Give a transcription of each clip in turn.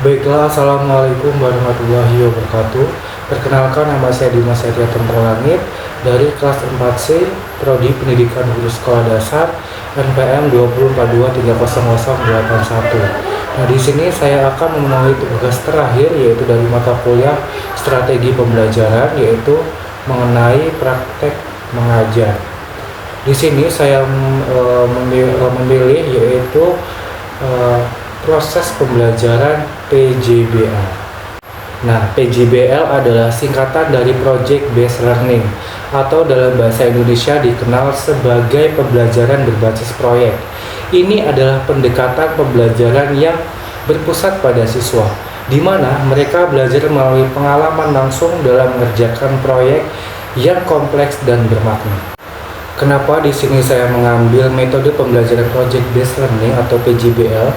Baiklah, Assalamualaikum warahmatullahi wabarakatuh. Perkenalkan, nama saya Dimas Setia Langit dari kelas 4C Prodi Pendidikan Guru Sekolah Dasar NPM 2042300081. Nah, di sini saya akan memenuhi tugas terakhir, yaitu dari mata kuliah Strategi Pembelajaran, yaitu mengenai praktek mengajar. Di sini saya memilih yaitu proses pembelajaran PJBL. Nah, PJBL adalah singkatan dari Project Based Learning atau dalam bahasa Indonesia dikenal sebagai pembelajaran berbasis proyek. Ini adalah pendekatan pembelajaran yang berpusat pada siswa, di mana mereka belajar melalui pengalaman langsung dalam mengerjakan proyek yang kompleks dan bermakna. Kenapa di sini saya mengambil metode pembelajaran Project Based Learning atau PJBL?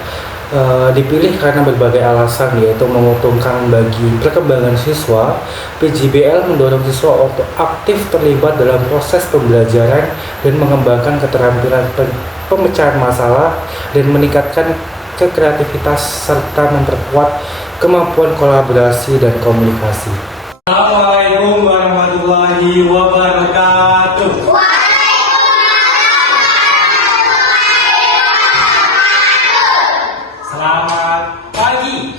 Dipilih karena berbagai alasan, yaitu menguntungkan bagi perkembangan siswa. PJBL mendorong siswa untuk aktif terlibat dalam proses pembelajaran dan mengembangkan keterampilan pemecahan masalah dan meningkatkan kreativitas serta memperkuat kemampuan kolaborasi dan komunikasi. Assalamualaikum warahmatullahi wabarakatuh. Selamat pagi.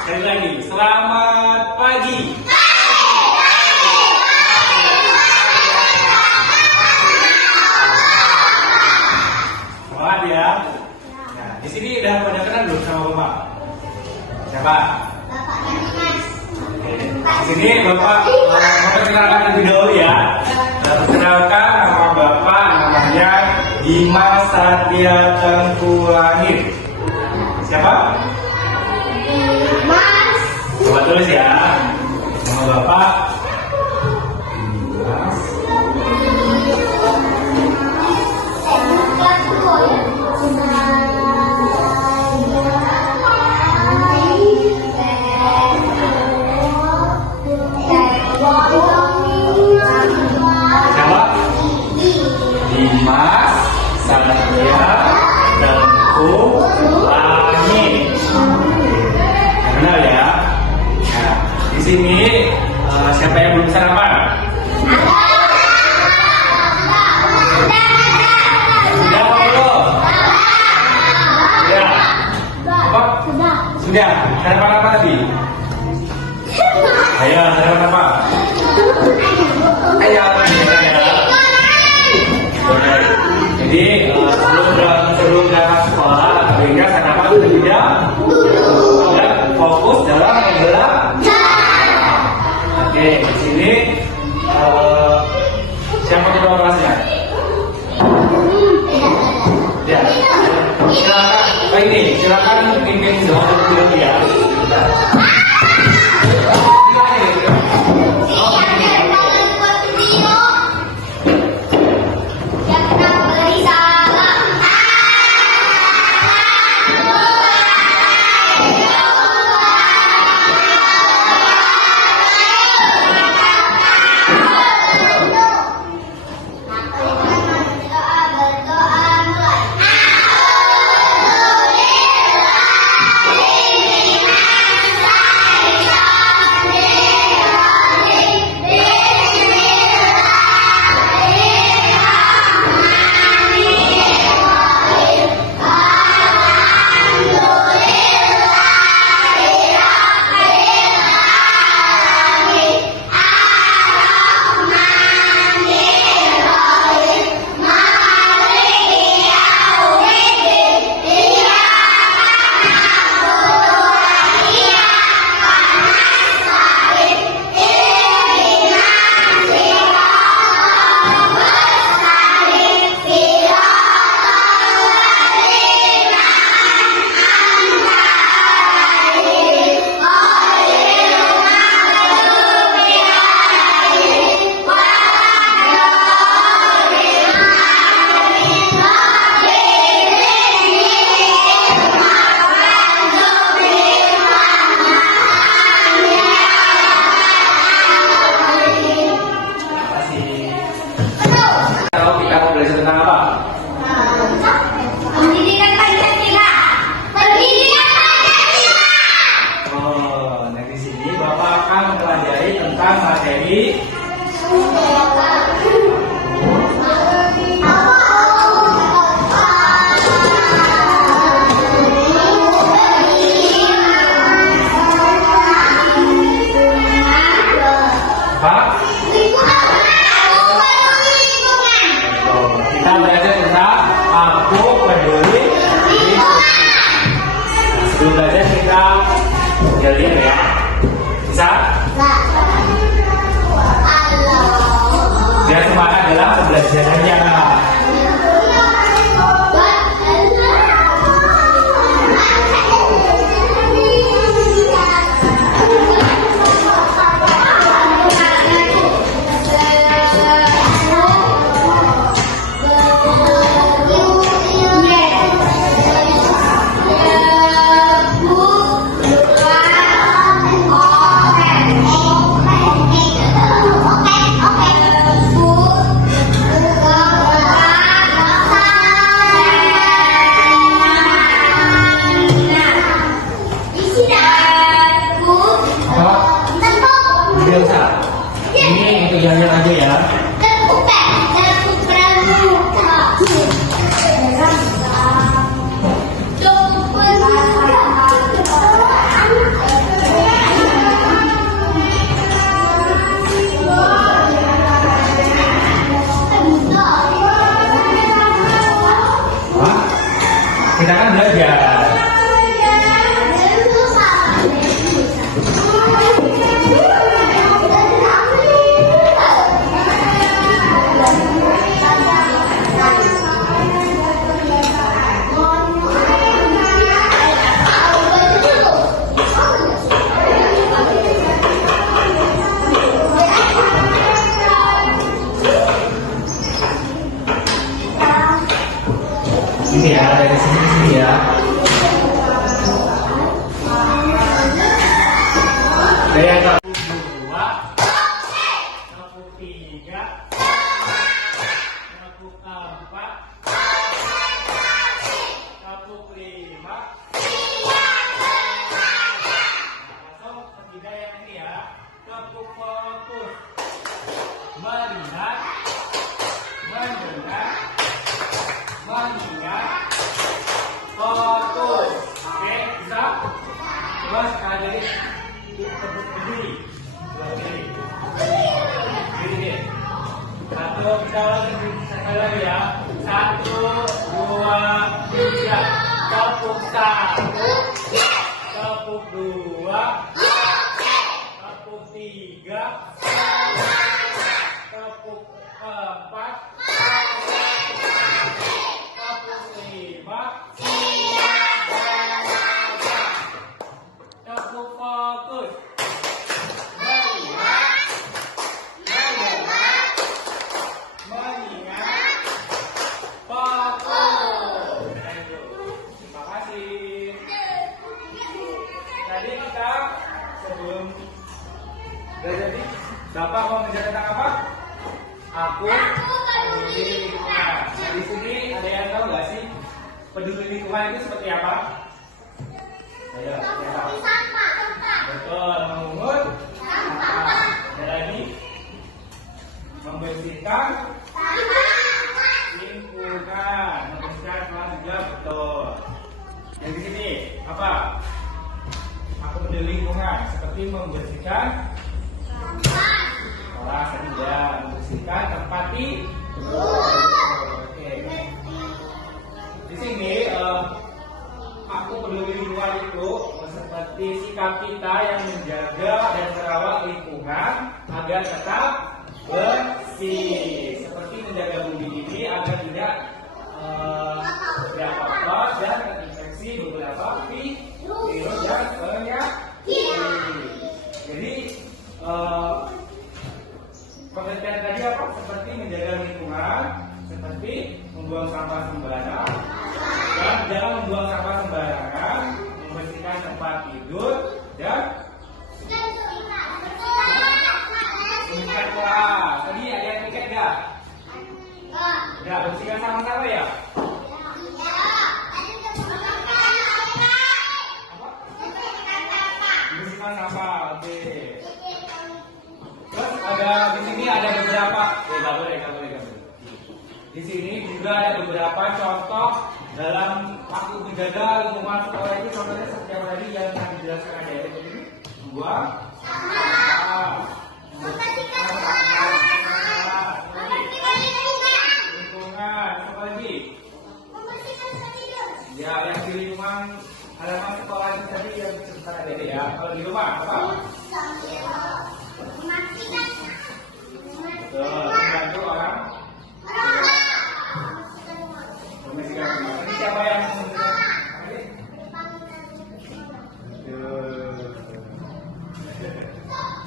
Sekali lagi, selamat pagi. Semangat ya. Nah, di sini udah pada kenal belum sama Bapak? Siapa? Oke. Di sini Bapak mau perkenalkan lebih dahulu ya. Perkenalkan, nama Bapak namanya Dimas Setia Langit. Siapa? Mas. Coba tulis ya. Nama Bapak Dimas. Siapa? Dimas Setia Langit. Kenal ya? Nah, di sini siapa yang belum sarapan? Sudah apa belum? Sudah. Apa? Sudah. Sarapan apa tadi? Ayo, sarapan apa? Ayo, jadi sebelum berangkat sekolah, sehingga sarapan terlebih dahulu dan fokus dalam membelajar. Oke, di sini siapa ketua kelasnya? Ya, silakan. Silakan pimpin dulu ya. belajar tentang aku peduli lingkungan. Sebelum belajar kita lihat ya. Bisa? Biar semangat dalam pembelajarannya. Ini untuk jalan aja ya. Kita kan belajar. Ini ya, dari sini ke sini ya. Dari yang kedua, kapuk tiga, kapuk empat, kapuk lima. Masuk ketiga yang ini ya, kapuk fokus, melihat, mendengar, mengingat, fokus. Oke, bisa? Coba sekali lagi berdiri. Berdiri. Satu, kita ulangi sekali lagi ya. 1, 2, 3. Tepuk 1, tepuk 2, tepuk 3, tepuk 4, tepuk 5, tepuk fokus, melihat, mendengar, mengingat, fokus. Terima kasih. Tadi kita sebelum belajar ini, Bapak mau mengajar tentang apa? Aku peduli lingkungan. Nah, di sini ada yang tahu nggak sih peduli lingkungan itu seperti apa? Ayo, ya tahu. Betul, mengungut sampah. Ada lagi membersihkan lingkungan, membersihkan kelas juga betul. Yang di sini apa? Aku peduli lingkungan seperti membersihkan kelas juga, membersihkan tempat tidur. Oke. Di sini aku peduli lingkungan itu seperti sikap kita yang menjaga dan merawat lingkungan agar tetap bersih. Seperti menjaga bumi ini agar tidak kotor dan terinfeksi beberapa virus dan penyakit. Jadi pengertian tadi apa? Seperti menjaga lingkungan, seperti membuang sampah sembarangan, dan jangan membuang sampah sembarangan, membersihkan tempat tidur, dan membersihkan kelas. Tadi ada yang tiket nggak? Ya, bersihkan sama-sama ya. Bersihkan sampah, oke. Terus ada di sini ada beberapa, nggak boleh. Di sini juga ada beberapa contoh dalam waktu menjaga lingkungan sekolah itu. Contohnya seperti apa tadi yang akan dijelaskan ada ini. Membuang sampah, membersihkan lingkungan. lagi? Ya, yang di lingkungan halaman sekolah itu tadi yang sebentar aja ya. Kalau di rumah apa? Betul, membantu orang. Membersihkan rumah. Ini siapa yang membersihkan?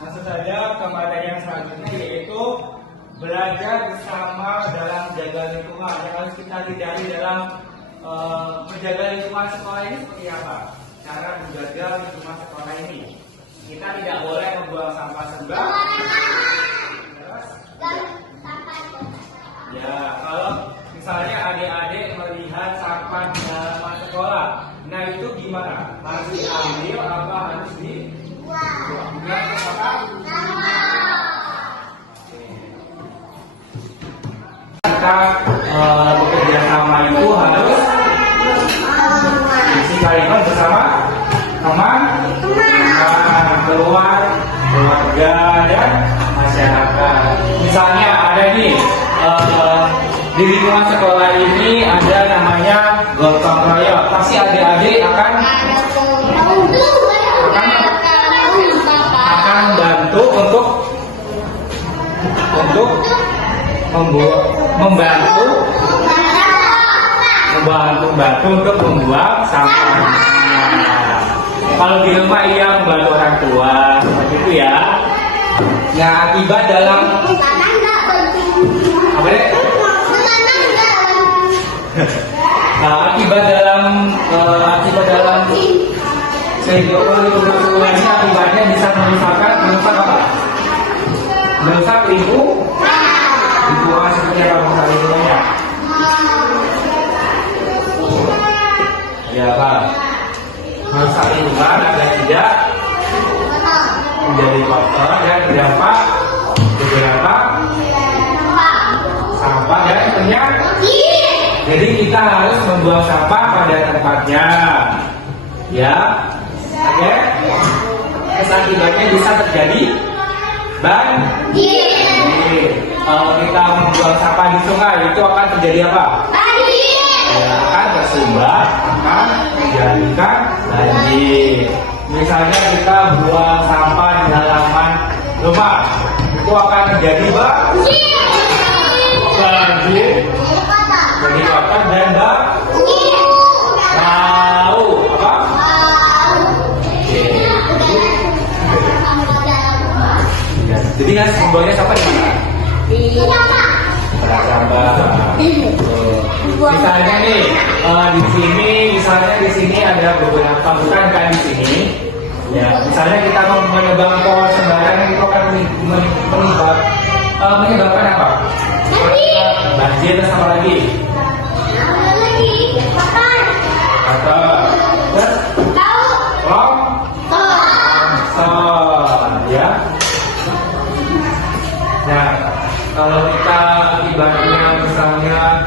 Langsung saja kepada yang selanjutnya, yaitu belajar bersama dalam menjaga lingkungan. Yang harus kita hindari dalam menjaga lingkungan sekolah ini seperti apa? Cara menjaga lingkungan sekolah ini, kita tidak boleh membuang sampah sembarangan. Ya, kalau misalnya adik-adik melihat sampah di halaman sekolah, nah itu gimana? Harus diambil apa harus dibuang? Kita bekerja sama itu harus isi kalimat bersama teman, keluarga dan masyarakat. Misalnya ada nih di lingkungan sekolah ini ada namanya gotong royong. Pasti adik-adik akan bantu untuk membantu untuk membuang sampah. Kalau di rumah ia membantu orang tua seperti itu ya. Nah, akibat dalam apa deh? Nah, akibat dalam kehidupan sekolah ini akibatnya bisa merusak apa? Merusak lingkungan seperti apa merusak lingkungannya? Ya Pak, merusak lingkungan agar tidak menjadi kotor dan berdampak beberapa sampah dan penyakit. Jadi kita harus membuang sampah pada tempatnya, ya, oke? Terus akibatnya bisa terjadi banjir. Kalau kita membuang sampah di sungai itu akan terjadi apa? Ya, akan tersumbat, akan menjadikan banjir. Misalnya kita buang sampah di halaman rumah, itu akan terjadi banjir, jadi kotor dan bau apa? Jadi kan simbolnya siapa di mana? Sampah. Misalnya nih di sini ada beberapa bukan kan di sini. Ya, misalnya kita mau menebang pohon sembarangan itu akan menyebabkan apa? Banjir dan apa lagi? Longsor, ya. Nah, kalau kita akibatnya misalnya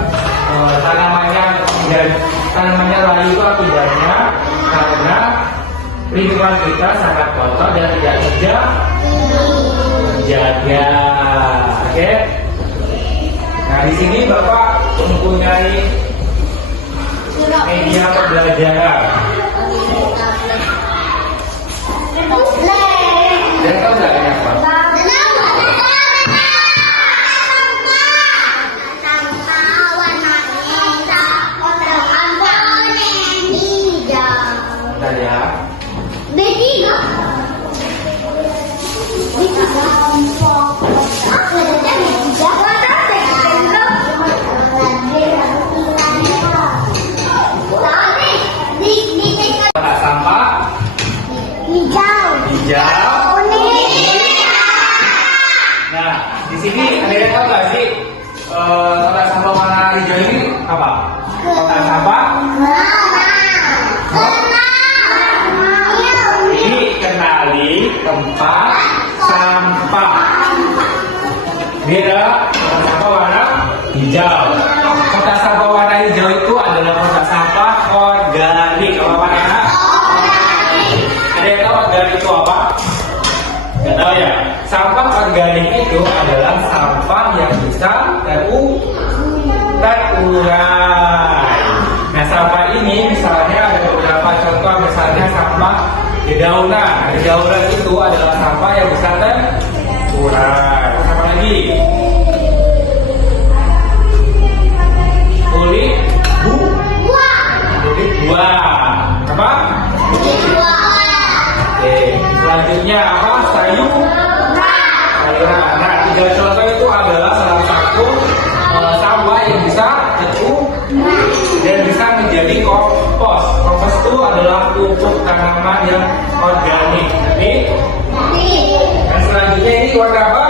tanamannya layu itu akibatnya karena lingkungan kita sangat kotor dan tidak terjaga. Oke? Nah, di sini Bapak mempunyai media pembelajaran. Dan tahu nggak ini apa? Bentar ya. Sampah hijau. Nah, di sini ada yang tahu nggak sih kotak sampah warna hijau ini apa? Kotak sampah. Ini kenali tempat sampah. Ini adalah kotak sampah warna hijau. Kotak sampah warna hijau itu adalah kotak sampah organik. Apa namanya? Ada yang tahu organik itu apa? Nggak tahu ya. Sampah organik itu adalah sampah yang bisa terurai terurai. Nah, sampah ini misalnya ada beberapa contoh, misalnya sampah dedaunan. Dedaunan itu adalah sampah yang bisa terurai. Apa lagi? Kulit buah. Apa? Oke, selanjutnya apa? Sayuran. Nah, 3 contoh itu adalah salah satu sampah yang bisa terurai dan bisa menjadi kompos. Kompos itu adalah pupuk tanaman yang organik. Dan selanjutnya ini warna apa?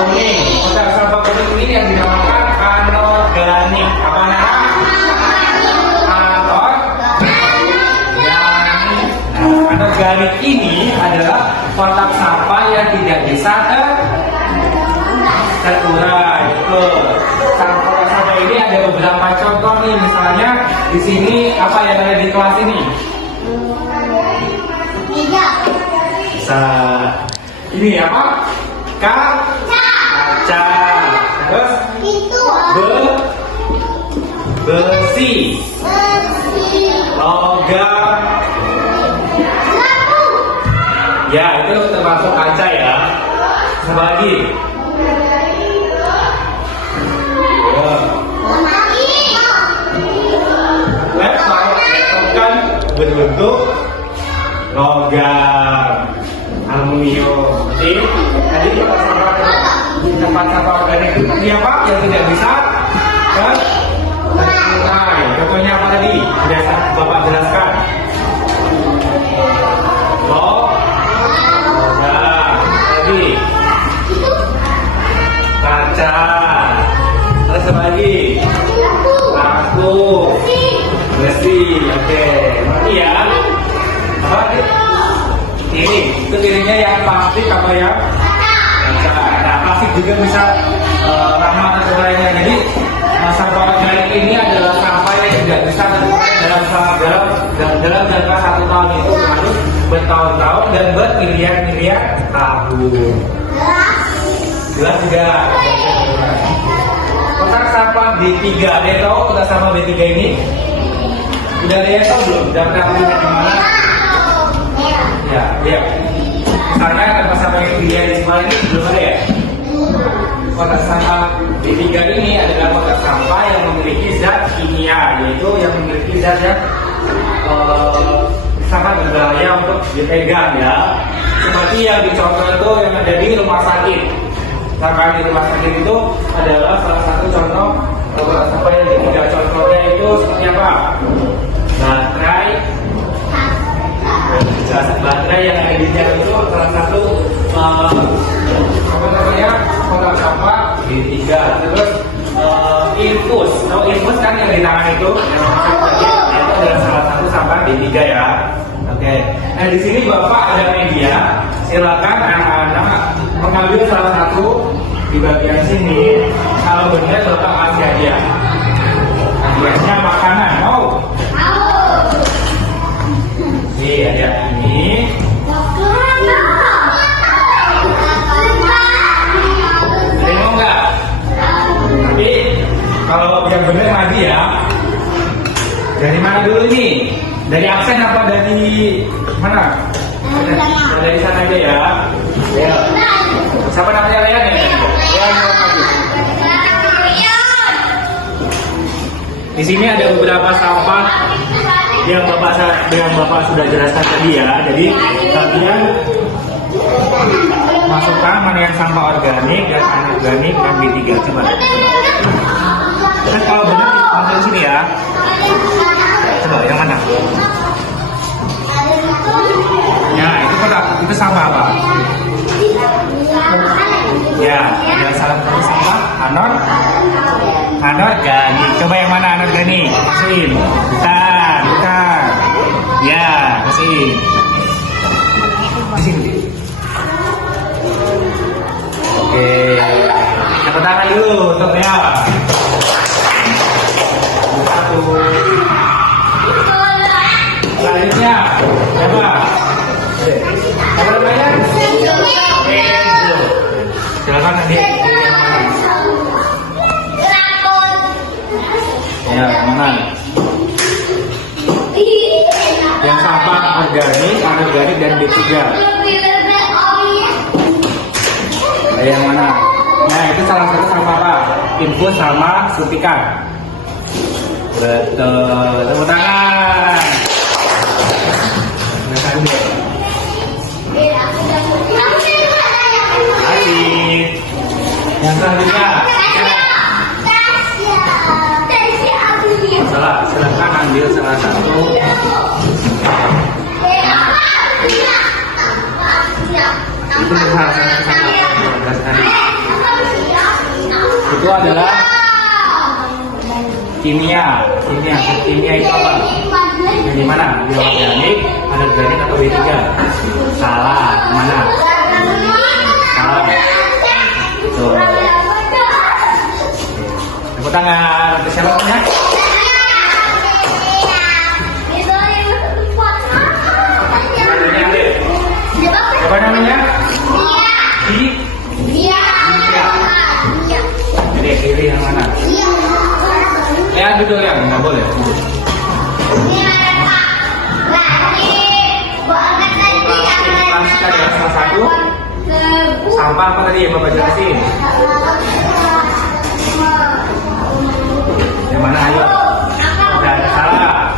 Kuning. Maka sampah kuning ini yang dinamakan anorganik. Apa namanya? Anorganik ini adalah kotak sampah yang tidak bisa terurai. Sampah ini ada beberapa contoh nih, misalnya di sini apa yang ada di kelas ini? Bisa. Ini apa? Kaca. Terus besi. Logam. Ya, itu termasuk kaca ya. Sama lagi. Laptop kan berbentuk logam, aluminium. Jadi tadi kita tempat sampah organik itu ini apa yang tidak bisa terurai. Contohnya apa tadi? Biasa Bapak jelaskan. Kaca. Terus apa lagi? Lampu. Besi. Oke. Berarti ya. Apa? Ini. Itu piringnya yang plastik apa ya? Kaca. Nah, plastik juga bisa ramah terurainya. Jadi sampah organik ini adalah sampah yang tidak bisa terurai dalam jangka 1 tahun, itu harus bertahun-tahun dan bermiliar-miliar tahun. Jelas juga. Kotak sampah B3, ada yang tahu kotak sampah B3 ini? Udah ada yang tahu belum? Udah pernah lihat di mana? Ya, lihat. Misalnya kotak sampah yang dilihat di sekolah ini belum ada ya? Kotak sampah B3 ini adalah kotak sampah yang memiliki zat kimia, yaitu yang memiliki zat yang sangat berbahaya untuk dipegang ya. Seperti yang dicontoh itu yang ada di rumah sakit. Sampah di rumah sakit itu adalah salah satu contoh sampah yang di 3 contohnya itu seperti apa? Baterai yang ada di dalam itu salah satu apa namanya kotak sampah B3. Terus infus, tahu infus kan yang di tangan itu adalah salah satu sampah B3 ya. Oke. Nah di sini Bapak ada media, silakan anak-anak mengambil salah satu di bagian sini. Kalau benar Bapak kasih aja. Hadiahnya makanan, mau? Nih ada ini. Mau nggak? Tapi kalau yang benar lagi ya. Dari mana dulu nih? Dari absen apa dari mana? Dari sana aja ya. Ya. Siapa namanya Leon ya? Leon mau maju. Di sini ada beberapa sampah yang Bapak sudah jelaskan tadi ya. Jadi kalian masukkan mana yang sampah organik dan anorganik dan B3. Coba. Terus kalau benar masuk di sini ya. Coba yang mana? Ya, itu sampah apa? Ya, ada salah satu sampah anorganik. Coba yang mana anorganik? Masukin. Bukan. Ya, masukin. Di sini. Oke. Tepuk tangan dulu untuk Lea. Satu. Selanjutnya, siapa? Apa namanya? Silakan nanti. Ya, mana? Yang sampah organik, anorganik dan B3. Yang mana? Nah, itu salah satu sampah apa? Infus sama suntikan. Betul. Tepuk tangan. Asik. Yang selanjutnya. Silakan ambil salah satu. Itu adalah kimia itu apa? Yang mana? Bioorganik, anorganik atau B3? Salah, mana? Salah. Betul. Tepuk tangan untuk siapa namanya? Apa namanya? Jadi pilih yang mana? Lihat betul ya, nggak boleh. Plastik adalah salah satu sampah apa tadi yang Bapak jelasin? Yang mana ayo? Udah ada salah.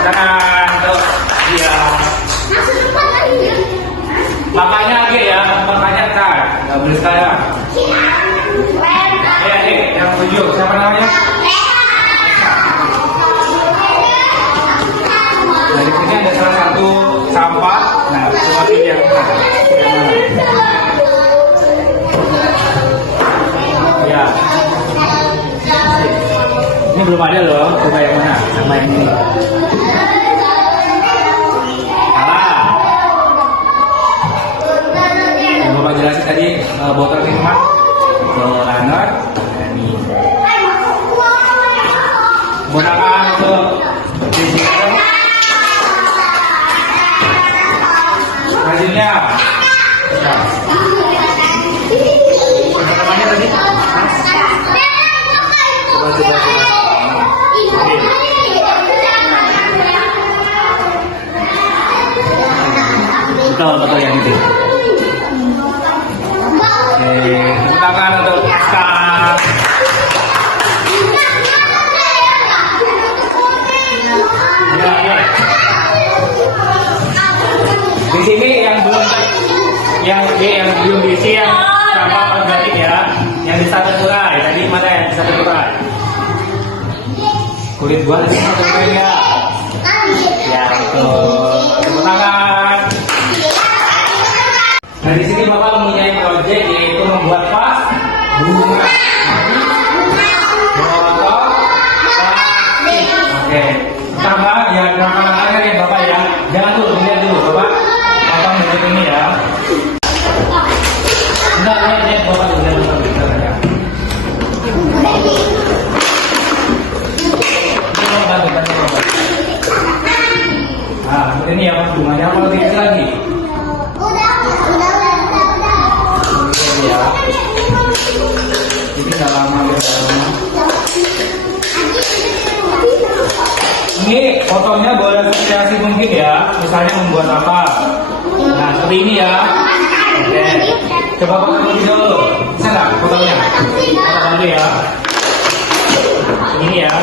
Tangan tuh, iya. Makanya aja ya, makanya kan, nggak boleh sekarang. Yang 7, siapa namanya? Nah, di sini ada salah satu sampah. Nah, coba pilih yang mana? Ya. Ini belum ada loh, coba yang mana? Sama yang ini. Salah. Yang Bapak jelasin tadi, botol minuman. Anor, ini. Gunakan untuk disinfektan. Hasilnya. Apa namanya tadi? Coba. Betul yang itu. Tangan untuk Kak. Di sini yang belum diisi yang sampah organik ya, yang di satu kurai. Tadi mana yang di satu kurai? Kulit buah di satu kurai ya. Ya betul. Tepuk tangan. Nah di sini Bapak mempunyai proyek yaitu membuat vas bunga botol plastik. Oke. Pertama ya langkah-langkahnya nih Bapak ya. Jangan dulu lihat dulu Bapak. Bapak melihat ini ya. Enggak lihat Bapak lihat dulu ya. Nah ini ya bunganya apa lagi? Ya. Ini nggak lama Ini fotonya boleh variasi mungkin ya, misalnya membuat apa? Nah seperti ini ya. Oke. Coba foto lebih dulu. Bisa nggak fotonya? Foto dulu ya. Ini ya.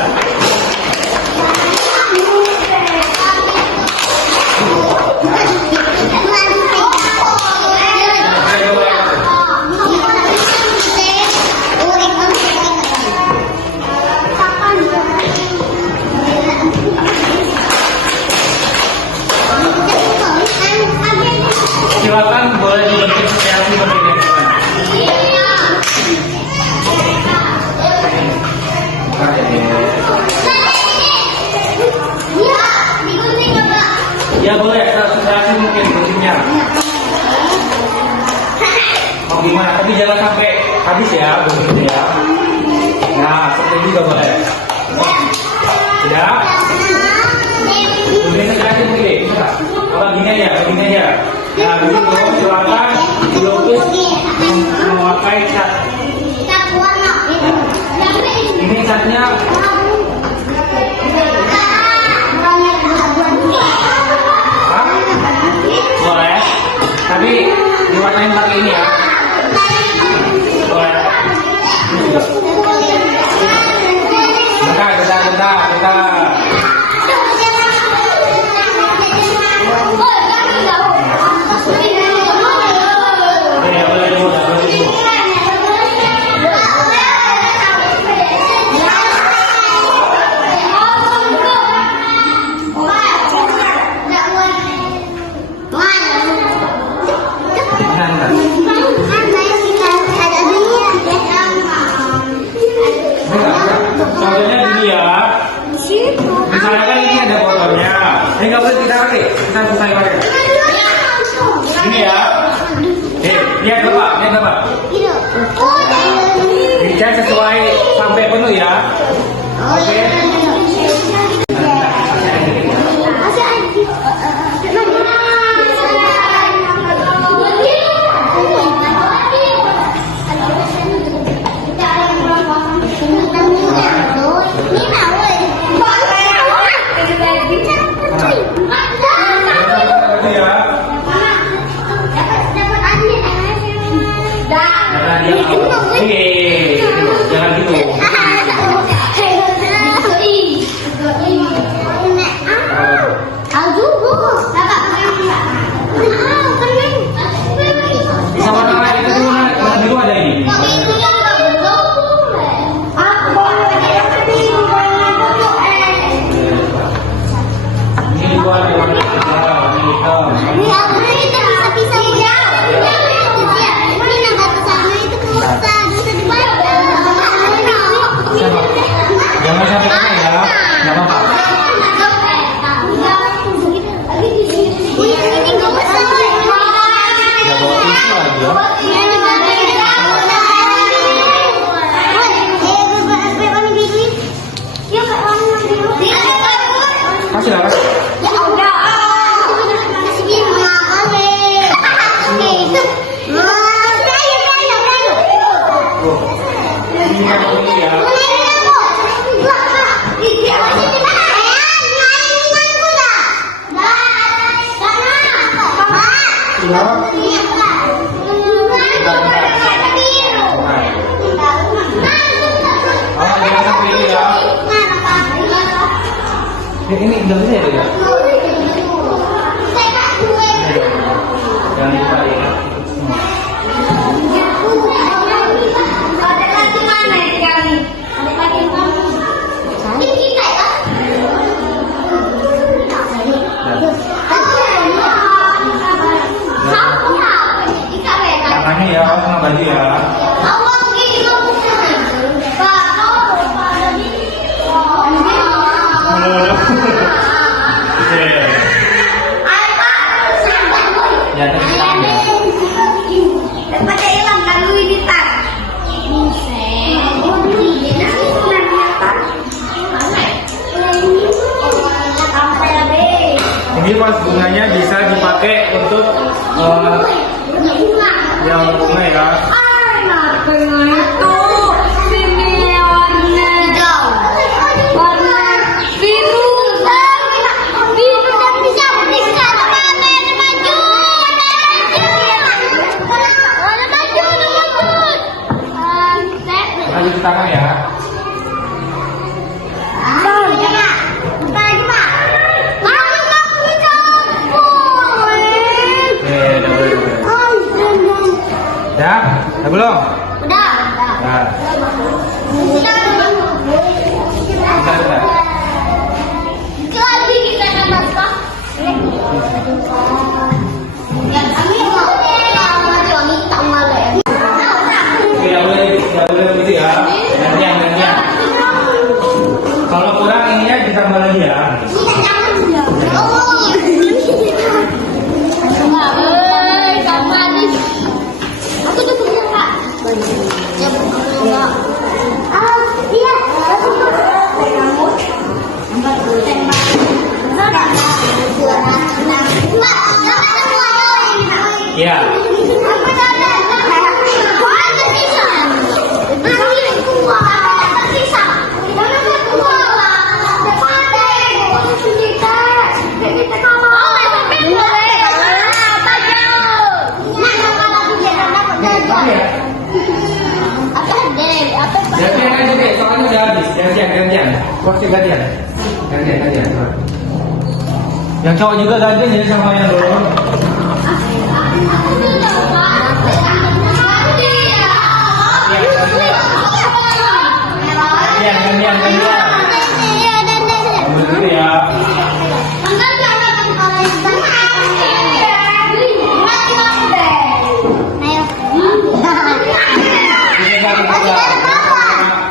Silakan boleh dibentuk variasi berbeda. Ya boleh, variasi mungkin bentuknya. Mau gimana? Tapi jangan sampai habis ya, begitu ya. Nah, seperti ini juga boleh. Ya. Kemudian variasi mungkin. Kalau gini aja, begini aja. Nah, begitu silakan dilukis memakai cat catnya? Hah? Boleh. Tapi diwarnain pakai ini ya. Boleh. Bentar. Contohnya gini ya. Misalnya kan ini ada fotonya. Ini nggak boleh kita pakai. Kita selesai pakai. Ini ya. Lihat bapak. Dicek sesuai sampai penuh ya. Oke. Jangan gitu. Sama nama itu di luar ada ini. Ini luar ada warna hitam. Jangan sampai kena ya, nggak apa-apa. Ya bawa tisu aja. Kasih lah. Ini udah bisa ya? Jangan lupa ya. Tangannya ya, sama baju ya. Ini mas bunganya bisa dipakai untuk yang bunga ya. Maju ke tangan ya. Udah belum? Udah. Nah. Udah. Lagi kita nambah pak. Ya kami mau minta malah ya. Tidak boleh begitu ya. Gantian. Kalau kurang ininya ditambah lagi ya. Ya. udah habis. Gantian. Waktu gantian. Gantian. Yang cowok juga gantian jadi sama yang dulu. Gantian. Betul ya.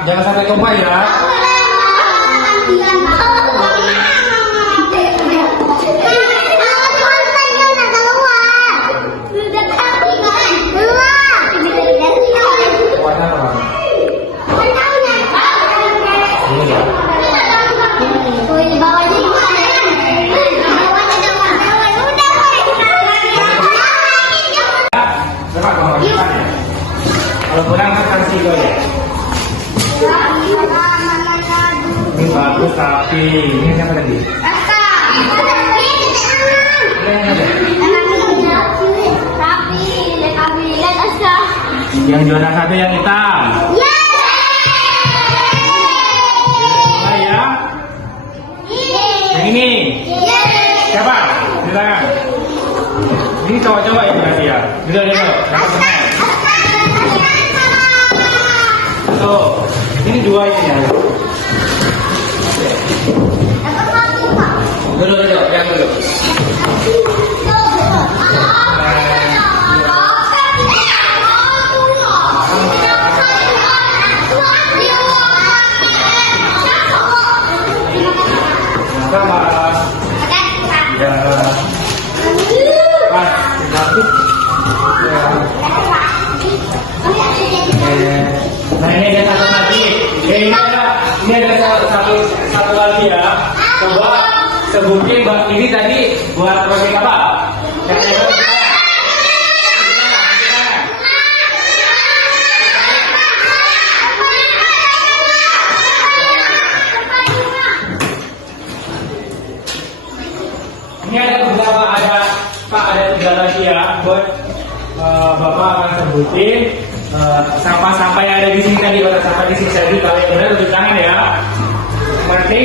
Jangan sampai tumpah ya. Warna apa? Ini ya. Coba kalau makan ya. Kalau kurang kasih gue ya. Ini bagus tapi ini siapa tadi? Yang juara satu yang hitam. Mulai ya. Yang ini. Siapa? Silakan. Ini cowok-cowok yang dikasih ya. Dulu. Dapat semen. Tuh. Ini dua ini ya. Dulu, yang dulu. Sama. Ya. Mas, bagus. Ya. Nah ini ada satu lagi. Ini ada satu lagi ya. Coba sebutin bang ini tadi buat proyek apa? Ini ada beberapa ada tiga lagi ya. Buat Bapak akan sebutin sampah-sampah yang ada di sini tadi, kotak sampah di sini tadi. Kalau yang benar tunjuk tangan ya. Seperti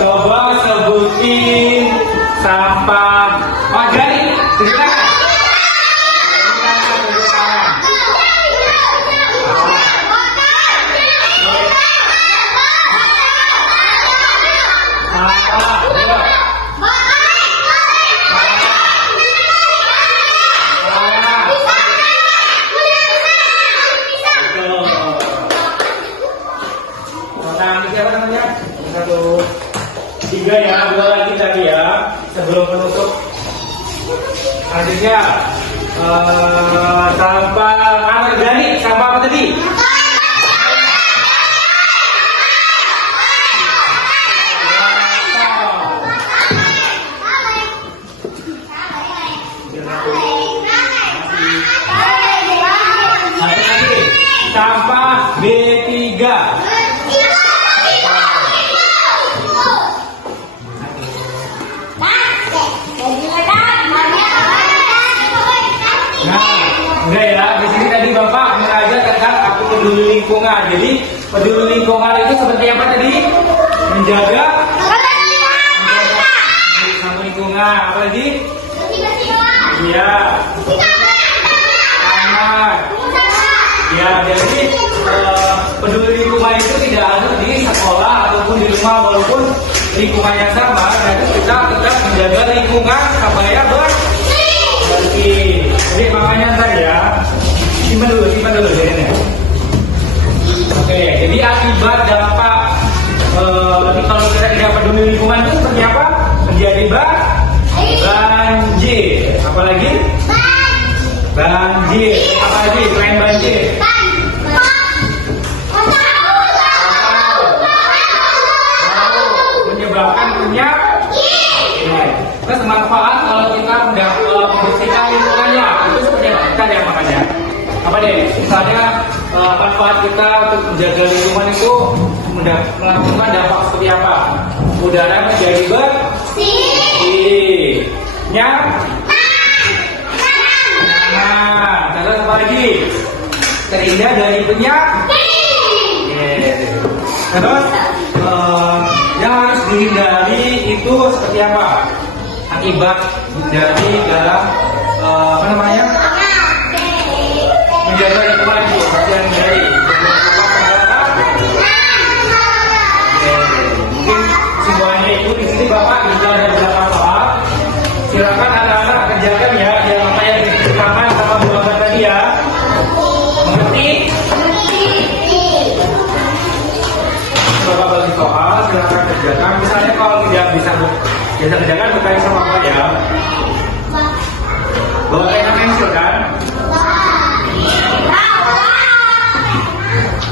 coba sebutin sampah. Oh jadi tunjuk tangan. Tiga ya, dua lagi tadi ya sebelum penutup. Selanjutnya sampah anorganik, sampah apa tadi? Satu lagi, sampah B3. Enggak ya, di sini tadi Bapak mengajar tentang aku peduli lingkungan. Jadi peduli lingkungan itu seperti apa tadi? Menjaga sama lingkungan. Apa lagi? Iya. Aman. Ya, jadi peduli lingkungan itu tidak harus di sekolah ataupun di rumah walaupun lingkungannya sama. Tapi kita tetap menjaga lingkungan supaya bersih. Jadi makanya ntar ya simpan dulu jadinya. Oke, jadi akibat dampak kalau kita tidak peduli lingkungan itu seperti apa? Terjadi banjir. Apalagi? Banjir. Apalagi selain banjir? Menyebabkan penyakit. Terus manfaat kalau kita membersihkan lingkungannya itu seperti apa? Kita lihat makanya. Apa deh? Misalnya manfaat kita untuk menjaga lingkungan itu melakukan dampak seperti apa? Udara menjadi bersih. Nyaman. Terus apa lagi? terhindar dari penyakit. Terus yang harus dihindari itu seperti apa? Akibat dari dalam apa namanya? Menjaga lingkungan itu seperti yang dari mungkin semuanya itu di sini Bapak bisa ada beberapa soal. Silakan anak-anak kerjakan ya yang apa yang diceritakan sama Bu Bapak tadi ya. Mengerti? Bapak bagi soal, silakan kerjakan. Misalnya kalau tidak bisa kerjakan berkait sama apa ya? Bawa pena pensil kan?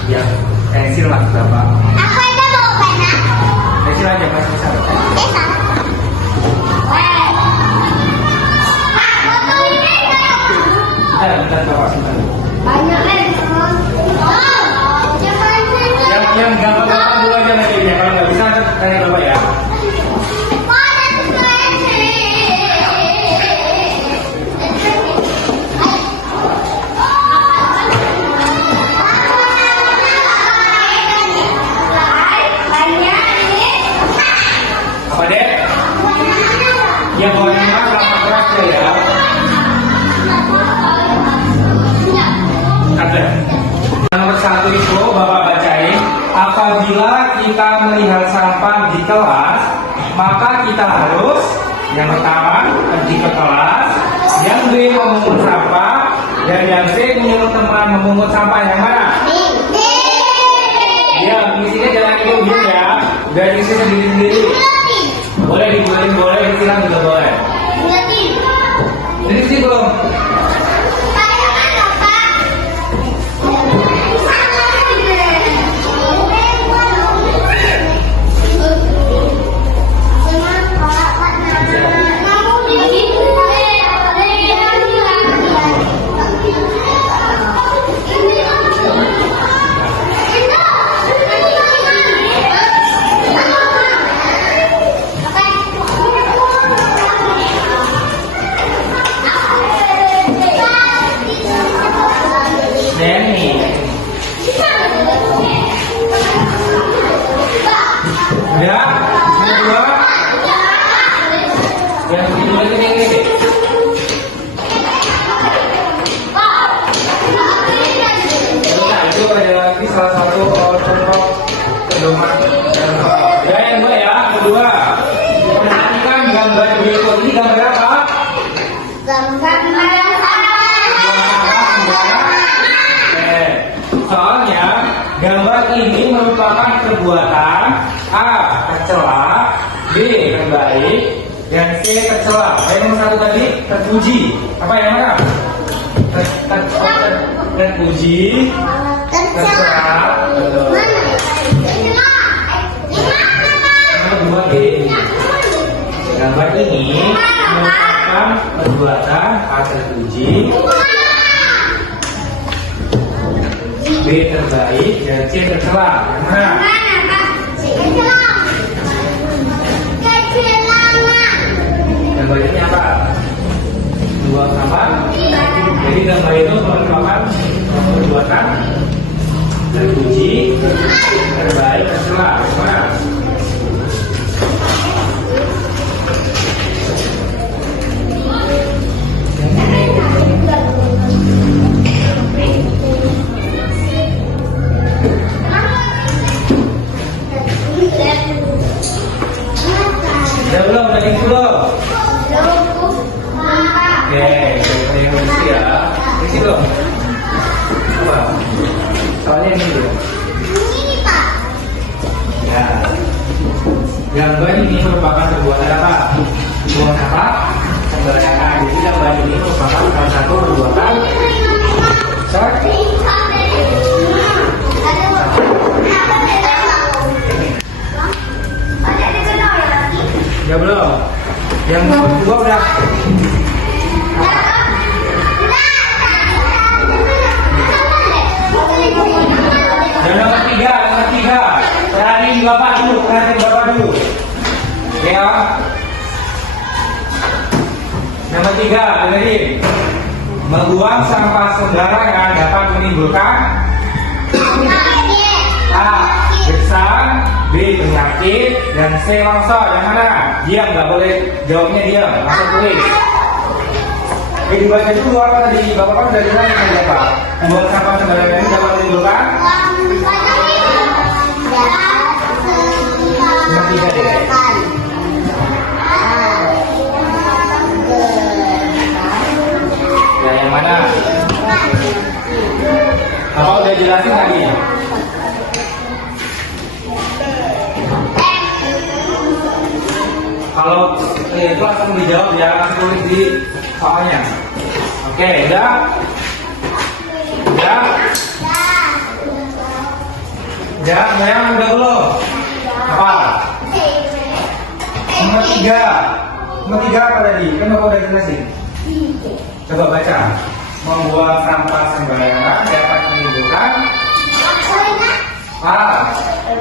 Ya, pensil lah Bapak. Aku aja bawa pena. Pensil aja masih bisa. Bisa. Bentar Bapak sebentar. Banyak Yang gambar Bapak dulu aja nanti ya. Kalau nggak bisa tanya Bapak ya. Apa dek? Yang warnanya sama kerasnya ya. Ada. Nomor 1 itu Bapak bacain. Apabila kita melihat sampah di kelas, maka kita harus yang pertama pergi ke kelas, yang B memungut sampah, dan yang C menyuruh teman memungut sampah. Yang mana? Ya, isinya jangan itu ya. Biar isi sendiri-sendiri. Boleh dibulatin, boleh disilang juga boleh. Ini sih belum. Udah? Yang kedua? Yang kedua ini deh. Nah, itu ada lagi salah satu contoh pedoman. Ya, yang kedua ya, kedua. Perhatikan gambar berikut ini gambar apa? Soalnya gambar ini merupakan perbuatan A. tercela, B. terbaik, dan C. tercela. Yang nomor 1 tadi terpuji. Apa yang mana? Terpuji, tercela. Yang kedua B. Gambar ini merupakan perbuatan A. terpuji, B. terbaik, dan C. tercela. Yang mana? Gambarnya apa? Dua sama. Jadi gambar itu merupakan perbuatan terpuji, terbaik, tercela. Yang mana? Udah belum? Udah gitu belum? Oke, yang isi ya. Isi belum? Coba. Soalnya ini dulu. Ya. Gambar ini merupakan perbuatan apa? Buang apa? Sembarangan. Jadi gambar ini merupakan salah satu perbuatan. Ya belum. Yang kedua udah. Dan nomor 3. Perhatiin Bapak dulu. Ya. Nomor 3, dengerin. Membuang sampah sembarangan dapat menimbulkan menimbulkan? A. Gersang, B. Penyakit, dan C. longsor. Yang mana? Diam, nggak boleh jawabnya diam. Langsung tulis. Oke, dibaca dulu apa tadi? Bapak kan dari mana yang Bapak? Membuang sampah sembarangan ini dapat menimbulkan? Nomor 3 deh. Ya, yang mana? Bapak udah jelasin tadi ya? Kalau itu langsung dijawab ya, langsung tulis di soalnya. Oke, udah? Udah? Udah, yang udah belum? Apa? Nomor 3. Nomor 3 apa tadi? Kan Bapak udah jelasin. Coba baca. Membuang sampah sembarangan dapat menimbulkan A.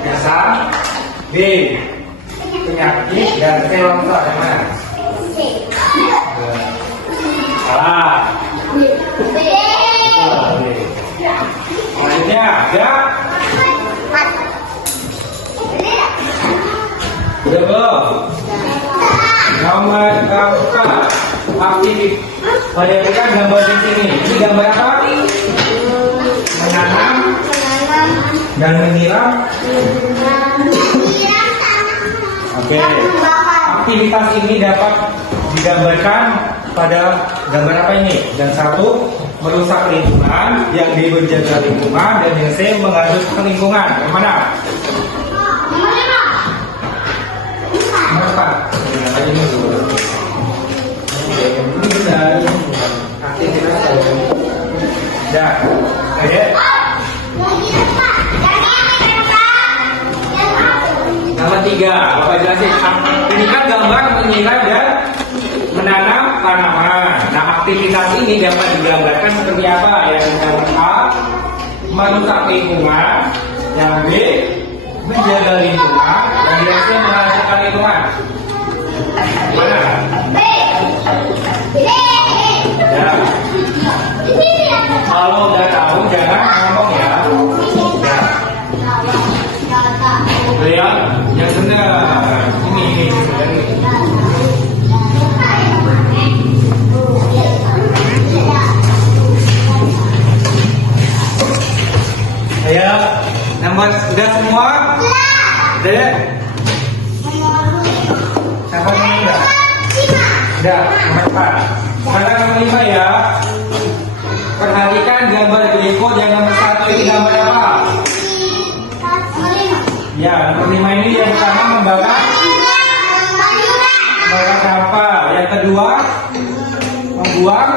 Gersang, B. Penyakit, dan C. longsor. Yang mana? Salah. Selanjutnya, ya. Udah belum? Nomor 4. Aktif. Perhatikan gambar di sini. Ini gambar apa? Menanam dan menyiram. Oke. Aktivitas ini dapat digambarkan pada gambar apa ini? Yang satu, merusak lingkungan, yang B menjaga lingkungan, dan yang C mengaduk ke lingkungan. Yang mana? Nomor 4. Ini benar. Aktivitas ya. Oke. Nomor 3, Bapak jelasin. Ini kan gambar menyiram dan menanam tanaman. Nah, aktivitas ini dapat digambarkan seperti apa? Yang A, merusak lingkungan, yang B, menjaga lingkungan, dan yang C menghasilkan lingkungan. Mana? Ya. Kalau udah tahu jangan ngomong ya. Lihat yang benar. Ini. Ayo, nomor udah semua? Udah ya? Siapa yang udah? Udah, nomor 4. Sekarang nomor 5 ya. Perhatikan gambar berikut. Yang nomor 1 ini gambar apa? Ya, nomor 5 ini yang pertama membakar sampah. Yang kedua membuang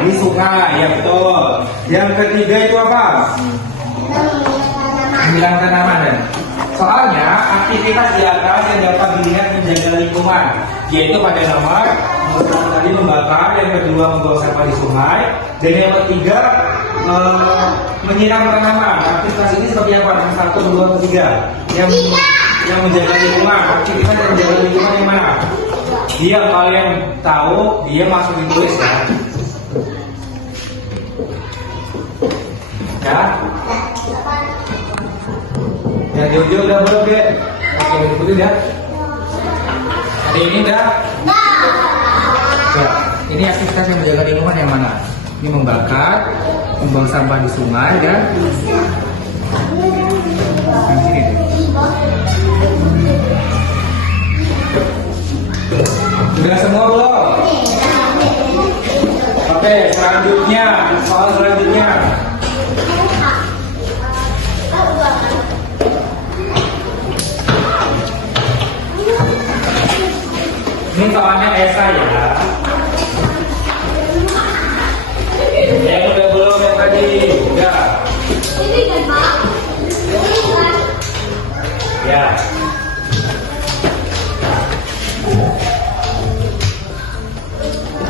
di sungai. Ya betul. Yang ketiga itu apa? Menyiram tanaman. Soalnya aktivitas di atas yang dapat dilihat menjaga lingkungan, yaitu pada nomor tadi membakar, yang kedua membuang sampah di sungai, dan yang ketiga menyiram tanaman. Aktivitas ini seperti apa? Yang 1, 2, 3. Yang menjaga lingkungan. Aktivitas yang menjaga lingkungan yang mana? Dia kalian tahu, dia masuk ditulis kan? Ya. Ya, jauh-jauh udah belum deh. Oke, ikutin ya. Hari ini udah. Ya, ini aktivitas yang menjaga lingkungan yang mana? Ini membakar, membuang sampah di sungai, dan yang sini deh. Sudah semua belum? Oke, selanjutnya, soal selanjutnya. Ini soalnya esai ya. Yang udah belum yang tadi? Udah. Ya.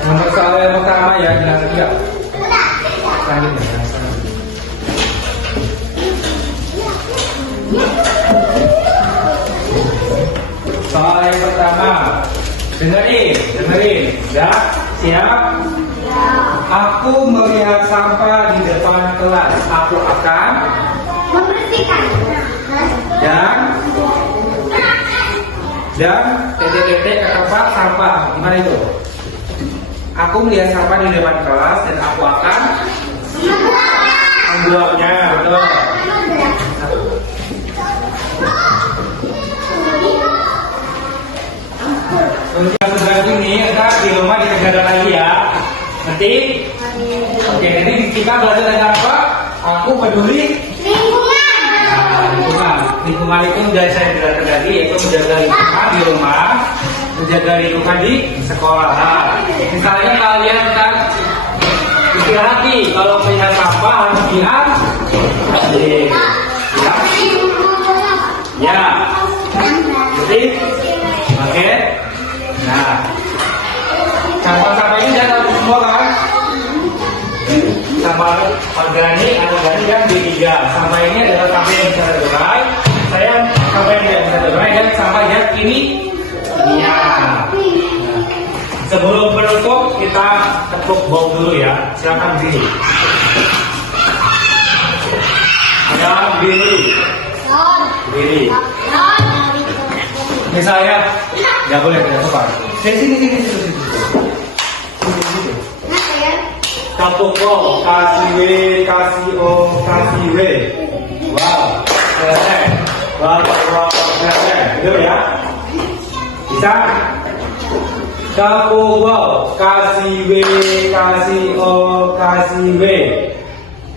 Nomor soal yang pertama ya, jelas ya. Selanjutnya. Soal yang pertama. Dengerin, ya, siap? Ya. Aku melihat sampah di aku akan Membersihkan. dan titik-titik ke tempat sampah. Gimana itu? Aku melihat sampah di depan kelas dan aku akan membuangnya. Betul. Untuk yang sebelah ini, kita di rumah dikerjakan lagi ya. Nanti, oke, ini kita belajar tentang apa? Aku peduli Lingkungan. lingkungan. Lingkungan itu sudah saya jelaskan tadi, yaitu menjaga lingkungan di rumah, menjaga lingkungan di sekolah. Misalnya kalian kan hati-hati kalau melihat sampah harus lihat. Ya, jadi, oke. Nah, sampah-sampah ini jangan harus semua kan? Sampah organik atau organik kan B3. Sampah ini adalah sampah yang bisa terurai. Saya sampah yang tidak bisa terurai dan sampah yang ini. Ya. Sebelum penutup kita tepuk bau dulu ya. Silakan berdiri. Ada berdiri. Berdiri. Ini saya nggak boleh tidak sopan. Sini. Tepuk bau. Kasih W, kasih O, kasih W. Wow. Keren. Wow. Keren. Betul ya? Bisa? Tepuk bau. Kasih W, kasih O, kasih W.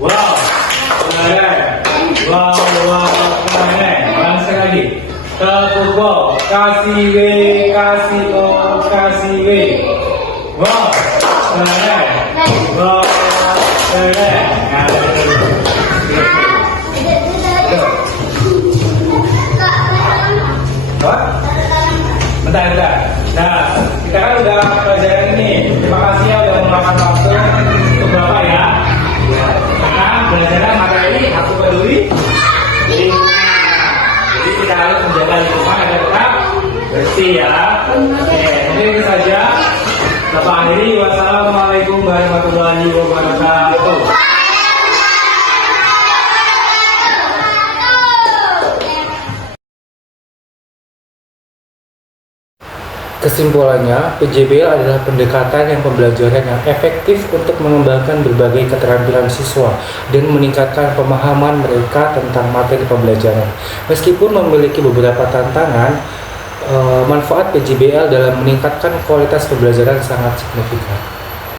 Wow. Keren. Wow. Keren. Ulang sekali lagi. Tepuk bau. Kasih W, kasih O, kasih W. Wow. Keren. Wow. Keren. Bentar. Nah, kita kan udah pelajaran ini. Terima kasih ya udah meluangkan waktu untuk Bapak ya. Sekarang belajaran materi aku peduli lingkungan. Jadi kita harus menjaga lingkungan agar tetap bersih ya. Oke, mungkin itu saja. Bapak akhiri. Wassalamualaikum warahmatullahi wabarakatuh. Kesimpulannya, PJBL adalah pendekatan yang pembelajaran yang efektif untuk mengembangkan berbagai keterampilan siswa dan meningkatkan pemahaman mereka tentang materi pembelajaran. Meskipun memiliki beberapa tantangan, manfaat PJBL dalam meningkatkan kualitas pembelajaran sangat signifikan.